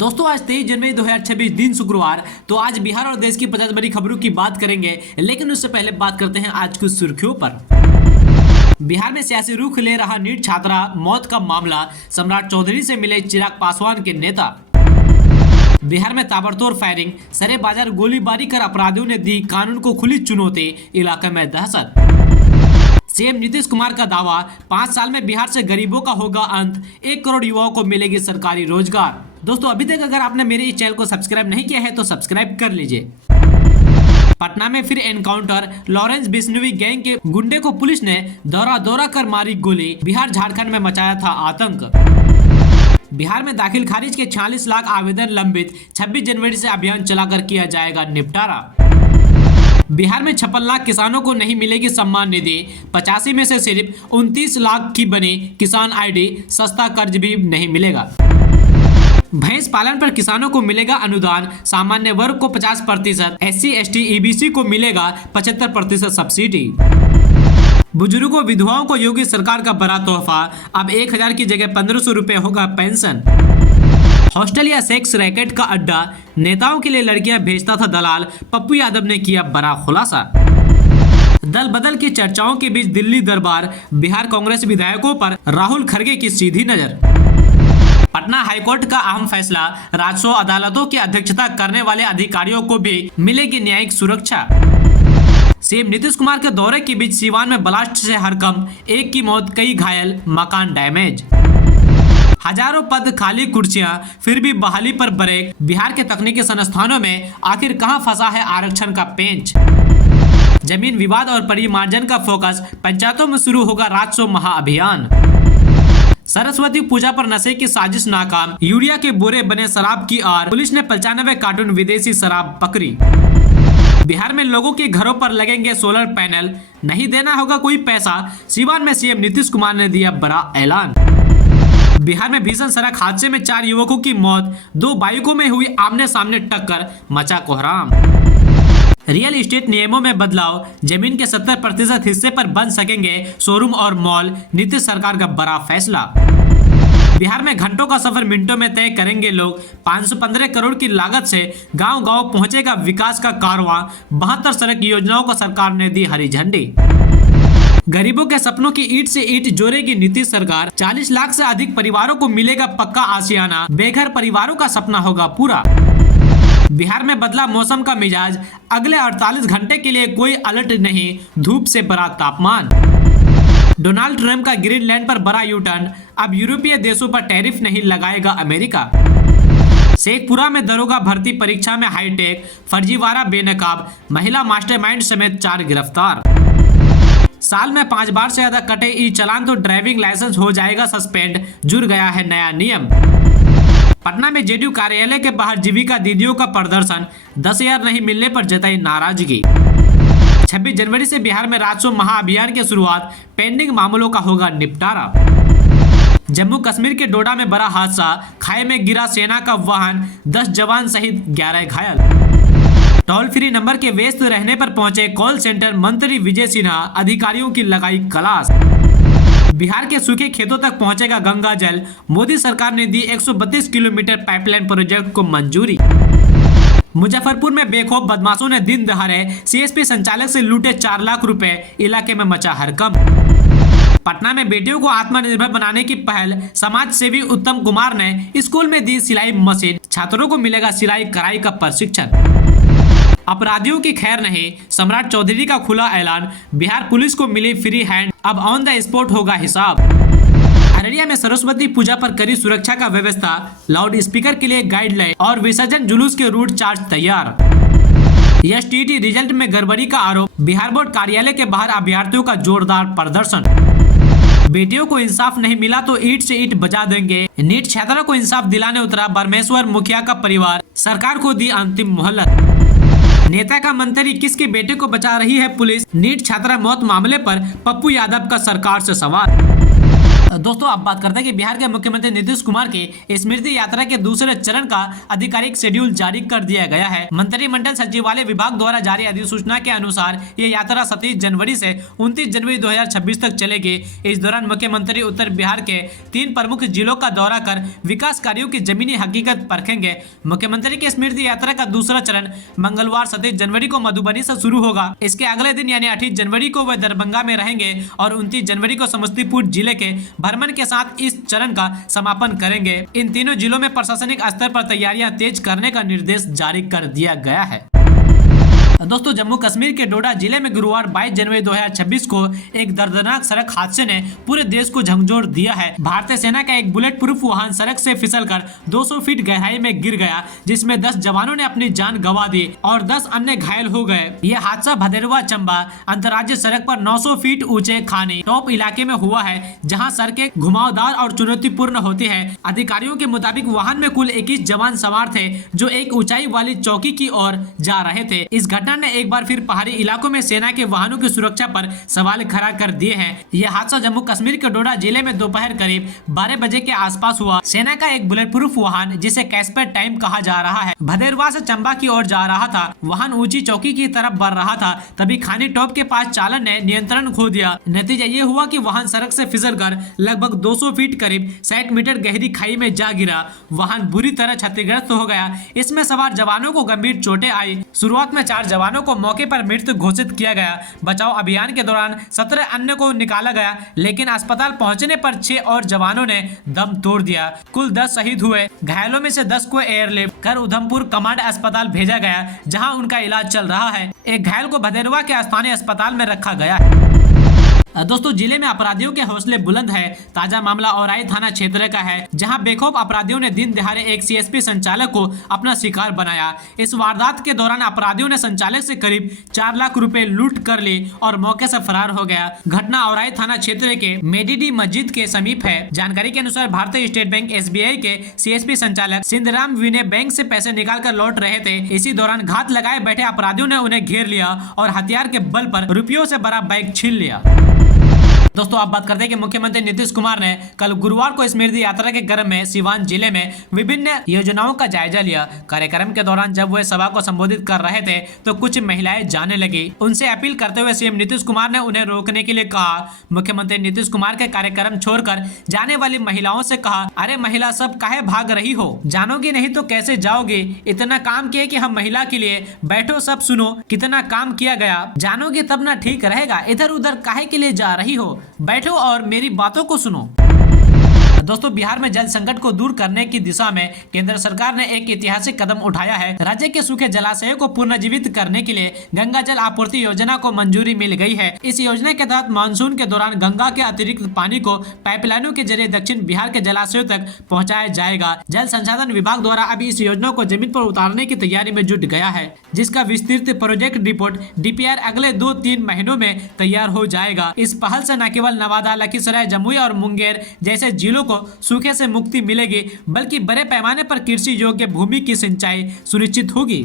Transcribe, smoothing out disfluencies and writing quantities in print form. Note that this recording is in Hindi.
दोस्तों आज 23 जनवरी 2026 दिन शुक्रवार। तो आज बिहार और देश की 50 बड़ी खबरों की बात करेंगे, लेकिन उससे पहले बात करते हैं आज कुछ सुर्खियों पर। बिहार में सियासी रुख ले रहा नीट छात्रा मौत का मामला, सम्राट चौधरी से मिले चिराग पासवान के नेता। बिहार में ताबड़तोड़ फायरिंग, सरे बाजार गोलीबारी कर अपराधियों ने दी कानून को खुली चुनौती, इलाके में दहशत। सीएम नीतीश कुमार का दावा, 5 साल में बिहार से गरीबों का होगा अंत, 1 करोड़ युवाओं को मिलेगी सरकारी रोजगार। दोस्तों अभी तक अगर आपने मेरे इस चैनल को सब्सक्राइब नहीं किया है तो सब्सक्राइब कर लीजिए। पटना में फिर एनकाउंटर, लॉरेंस बिश्नोई गैंग के गुंडे को पुलिस ने दौरा कर मारी गोली, बिहार झारखंड में मचाया था आतंक। बिहार में दाखिल खारिज के 46 लाख आवेदन लंबित, 26 जनवरी से अभियान चलाकर किया जाएगा निपटारा। बिहार में 56 लाख किसानों को नहीं मिलेगी सम्मान निधि, 85 में से सिर्फ 29 लाख की बनी किसान आईडी, सस्ता कर्ज भी नहीं मिलेगा। भैंस पालन पर किसानों को मिलेगा अनुदान, सामान्य वर्ग को 50%, SC ST EBC को मिलेगा 75% सब्सिडी। बुजुर्गों विधवाओं को योगी सरकार का बड़ा तोहफा, अब 1000 की जगह 1500 रुपए होगा पेंशन। हॉस्टल या सेक्स रैकेट का अड्डा, नेताओं के लिए लड़कियां भेजता था दलाल, पप्पू यादव ने किया बड़ा खुलासा। दल बदल की चर्चाओं के बीच दिल्ली दरबार, बिहार कांग्रेस विधायकों पर राहुल खड़गे की सीधी नजर। पटना हाईकोर्ट का अहम फैसला, राजस्व अदालतों की अध्यक्षता करने वाले अधिकारियों को भी मिलेगी न्यायिक सुरक्षा। सीएम नीतीश कुमार के दौरे के बीच सीवान में ब्लास्ट से हड़कंप, 1 की मौत, कई घायल, मकान डैमेज। हजारों पद, खाली कुर्सियां, फिर भी बहाली पर ब्रेक, बिहार के तकनीकी संस्थानों में आखिर कहां फंसा है आरक्षण का पेंच। जमीन विवाद और परिमार्जन का फोकस, पंचायतों में शुरू होगा राजस्व महाअभियान। सरस्वती पूजा पर नशे की साजिश नाकाम, यूरिया के बोरे बने शराब की आड़, पुलिस ने 95 कार्टून विदेशी शराब पकड़ी। बिहार में लोगों के घरों पर लगेंगे सोलर पैनल, नहीं देना होगा कोई पैसा, सीवान में सीएम नीतीश कुमार ने दिया बड़ा ऐलान। बिहार में भीषण सड़क हादसे में 4 युवकों की मौत, 2 बाइकों में हुई आमने सामने टक्कर, मचा कोहराम। रियल एस्टेट नियमों में बदलाव, जमीन के 70% हिस्से पर बन सकेंगे शोरूम और मॉल, नीतीश सरकार का बड़ा फैसला। बिहार में घंटों का सफर मिनटों में तय करेंगे लोग, 515 करोड़ की लागत से गांव-गांव पहुंचेगा विकास का कारवां, 72 सड़क योजनाओं को सरकार ने दी हरी झंडी। गरीबों के सपनों की ईंट से ईंट जोड़ेगी नीतीश सरकार, 40 लाख से अधिक परिवारों को मिलेगा पक्का आशियाना, बेघर परिवारों का सपना होगा पूरा। बिहार में बदला मौसम का मिजाज, अगले 48 घंटे के लिए कोई अलर्ट नहीं, धूप से बड़ा तापमान। डोनाल्ड ट्रंप का ग्रीनलैंड पर बड़ा यूटर्न, अब यूरोपीय देशों पर टैरिफ नहीं लगाएगा अमेरिका। शेखपुरा में दरोगा भर्ती परीक्षा में हाईटेक, फर्जीवाड़ा बेनकाब, महिला मास्टरमाइंड समेत 4 गिरफ्तार। साल में 5 बार से ज्यादा कटे ई चालान तो ड्राइविंग लाइसेंस हो जाएगा सस्पेंड, जुड़ गया है नया नियम। पटना में जेडीयू कार्यालय के बाहर जीविका दीदियों का प्रदर्शन, 10,000 नहीं मिलने पर जताई नाराजगी। 26 जनवरी से बिहार में राजस्व महाअभियान की शुरुआत, पेंडिंग मामलों का होगा निपटारा। जम्मू कश्मीर के डोडा में बड़ा हादसा, खाई में गिरा सेना का वाहन, 10 जवान सहित 11 घायल। टोल फ्री नंबर के व्यस्त रहने पर पहुंचे कॉल सेंटर मंत्री विजय सिन्हा, अधिकारियों की लगाई क्लास। बिहार के सूखे खेतों तक पहुंचेगा गंगा जल, मोदी सरकार ने दी 132 किलोमीटर पाइपलाइन प्रोजेक्ट को मंजूरी। मुजफ्फरपुर में बेखौफ बदमाशों ने दिन दहाड़े CSP संचालक से लूटे 4 लाख रुपए, इलाके में मचा हड़कंप। पटना में बेटियों को आत्मनिर्भर बनाने की पहल, समाज सेवी उत्तम कुमार ने स्कूल में दी सिलाई मशीन, छात्रों को मिलेगा सिलाई कढ़ाई का प्रशिक्षण। अपराधियों की खैर नहीं, सम्राट चौधरी का खुला ऐलान, बिहार पुलिस को मिली फ्री हैंड, अब ऑन द स्पॉट होगा हिसाब। अररिया में सरस्वती पूजा पर कड़ी सुरक्षा का व्यवस्था, लाउड स्पीकर के लिए गाइडलाइन और विसर्जन जुलूस के रूट चार्ट तैयार। STT रिजल्ट में गड़बड़ी का आरोप, बिहार बोर्ड कार्यालय के बाहर अभ्यर्थियों का जोरदार प्रदर्शन। बेटियों को इंसाफ नहीं मिला तो ईंट से ईंट बजा देंगे, नीट छात्रों को इंसाफ दिलाने उतरा बरमेश्वर मुखिया का परिवार, सरकार को दी अंतिम मोहलत। नेता का मंत्री किसके बेटे को बचा रही है पुलिस, नीट छात्रा मौत मामले पर पप्पू यादव का सरकार से सवाल। दोस्तों अब बात करते हैं कि बिहार के मुख्यमंत्री नीतीश कुमार की स्मृति यात्रा के दूसरे चरण का आधिकारिक शेड्यूल जारी कर दिया गया है। मंत्रिमंडल सचिवालय विभाग द्वारा जारी अधिसूचना के अनुसार ये यात्रा 27 जनवरी से 29 जनवरी 2026 तक चलेगी। इस दौरान मुख्यमंत्री उत्तर बिहार के 3 प्रमुख जिलों का दौरा कर विकास कार्यों की जमीनी हकीकत परखेंगे। मुख्यमंत्री की स्मृति यात्रा का दूसरा चरण मंगलवार 27 जनवरी को मधुबनी से शुरू होगा। इसके अगले दिन यानी 28 जनवरी को वे दरभंगा में रहेंगे और 29 जनवरी को समस्तीपुर जिले के भ्रमण के साथ इस चरण का समापन करेंगे। इन तीनों जिलों में प्रशासनिक स्तर पर तैयारियां तेज करने का निर्देश जारी कर दिया गया है। दोस्तों जम्मू कश्मीर के डोडा जिले में गुरुवार 22 जनवरी 2026 को एक दर्दनाक सड़क हादसे ने पूरे देश को झकझोर दिया है। भारतीय सेना का एक बुलेट प्रूफ वाहन सड़क से फिसलकर 200 फीट गहराई में गिर गया, जिसमें 10 जवानों ने अपनी जान गंवा दी और 10 अन्य घायल हो गए। यह हादसा भदेरवा चंबा अंतर्राज्यीय सड़क पर 900 फीट ऊंचे खानी टॉप इलाके में हुआ है, जहाँ सड़कें घुमावदार और चुनौतीपूर्ण होती है। अधिकारियों के मुताबिक वाहन में कुल 21 जवान सवार थे जो एक ऊंचाई वाली चौकी की ओर जा रहे थे। इस घटना ने एक बार फिर पहाड़ी इलाकों में सेना के वाहनों की सुरक्षा पर सवाल खड़ा कर दिए हैं। यह हादसा जम्मू कश्मीर के डोडा जिले में दोपहर करीब 12 बजे के आसपास हुआ। सेना का एक बुलेट प्रूफ वाहन जिसे कैस्पर टाइम कहा जा रहा है भदेरवा से चंबा की ओर जा रहा था। वाहन ऊंची चौकी की तरफ बढ़ रहा था, तभी खानी टॉप के पास चालक ने नियंत्रण खो दिया। नतीजा ये हुआ कि वाहन सड़क से फिसलकर लगभग 200 फीट करीब 60 मीटर गहरी खाई में जा गिरा। वाहन बुरी तरह क्षतिग्रस्त हो गया। इसमें सवार जवानों को गंभीर चोटें आई। शुरुआत में 4 जवानों को मौके पर मृत घोषित किया गया। बचाव अभियान के दौरान 17 अन्य को निकाला गया, लेकिन अस्पताल पहुंचने पर 6 और जवानों ने दम तोड़ दिया। कुल 10 शहीद हुए। घायलों में से 10 को एयरलिफ्ट कर उधमपुर कमांड अस्पताल भेजा गया, जहां उनका इलाज चल रहा है। एक घायल को भदेरवा के स्थानीय अस्पताल में रखा गया है। दोस्तों जिले में अपराधियों के हौसले बुलंद है। ताजा मामला औराई थाना क्षेत्र का है, जहां बेखौफ अपराधियों ने दिन दहाड़े एक सीएसपी संचालक को अपना शिकार बनाया। इस वारदात के दौरान अपराधियों ने संचालक से करीब 4 लाख रुपए लूट कर ली और मौके से फरार हो गया। घटना औराई थाना क्षेत्र के मेडीडी मस्जिद के समीप है। जानकारी के अनुसार भारतीय स्टेट बैंक SBI के सीएसपी संचालक सिंधराम विनय बैंक से पैसे निकाल कर लौट रहे थे। इसी दौरान घात लगाए बैठे अपराधियों ने उन्हें घेर लिया और हथियार के बल पर रुपयों से भरा बैग छीन लिया। दोस्तों आप बात करते हैं कि मुख्यमंत्री नीतीश कुमार ने कल गुरुवार को स्मृति यात्रा के क्रम में सिवान जिले में विभिन्न योजनाओं का जायजा लिया। कार्यक्रम के दौरान जब वे सभा को संबोधित कर रहे थे तो कुछ महिलाएं जाने लगी। उनसे अपील करते हुए सीएम नीतीश कुमार ने उन्हें रोकने के लिए कहा। मुख्यमंत्री नीतीश कुमार के कार्यक्रम छोड़कर जाने वाली महिलाओं से कहा, अरे महिला सब काहे भाग रही हो, जानोगी नहीं तो कैसे जाओगे? इतना काम किए कि हम महिला के लिए, बैठो सब सुनो कितना काम किया गया, जानोगे तब ना ठीक रहेगा। इधर उधर काहे के लिए जा रही हो, बैठो और मेरी बातों को सुनो। दोस्तों बिहार में जल संकट को दूर करने की दिशा में केंद्र सरकार ने एक ऐतिहासिक कदम उठाया है। राज्य के सूखे जलाशयों को पुनर्जीवित करने के लिए गंगा जल आपूर्ति योजना को मंजूरी मिल गई है। इस योजना के तहत मानसून के दौरान गंगा के अतिरिक्त पानी को पाइपलाइनों के जरिए दक्षिण बिहार के जलाशयों तक पहुँचाया जाएगा। जल संसाधन विभाग द्वारा अभी इस योजना को जमीन पर उतारने की तैयारी में जुट गया है, जिसका विस्तृत प्रोजेक्ट रिपोर्ट DPR अगले 2-3 महीनों में तैयार हो जाएगा। इस पहल से न केवल नवादा, लखीसराय, जमुई और मुंगेर जैसे जिलों को सूखे से मुक्ति मिलेगी, बल्कि बड़े पैमाने पर कृषि योग्य भूमि की सिंचाई सुनिश्चित होगी।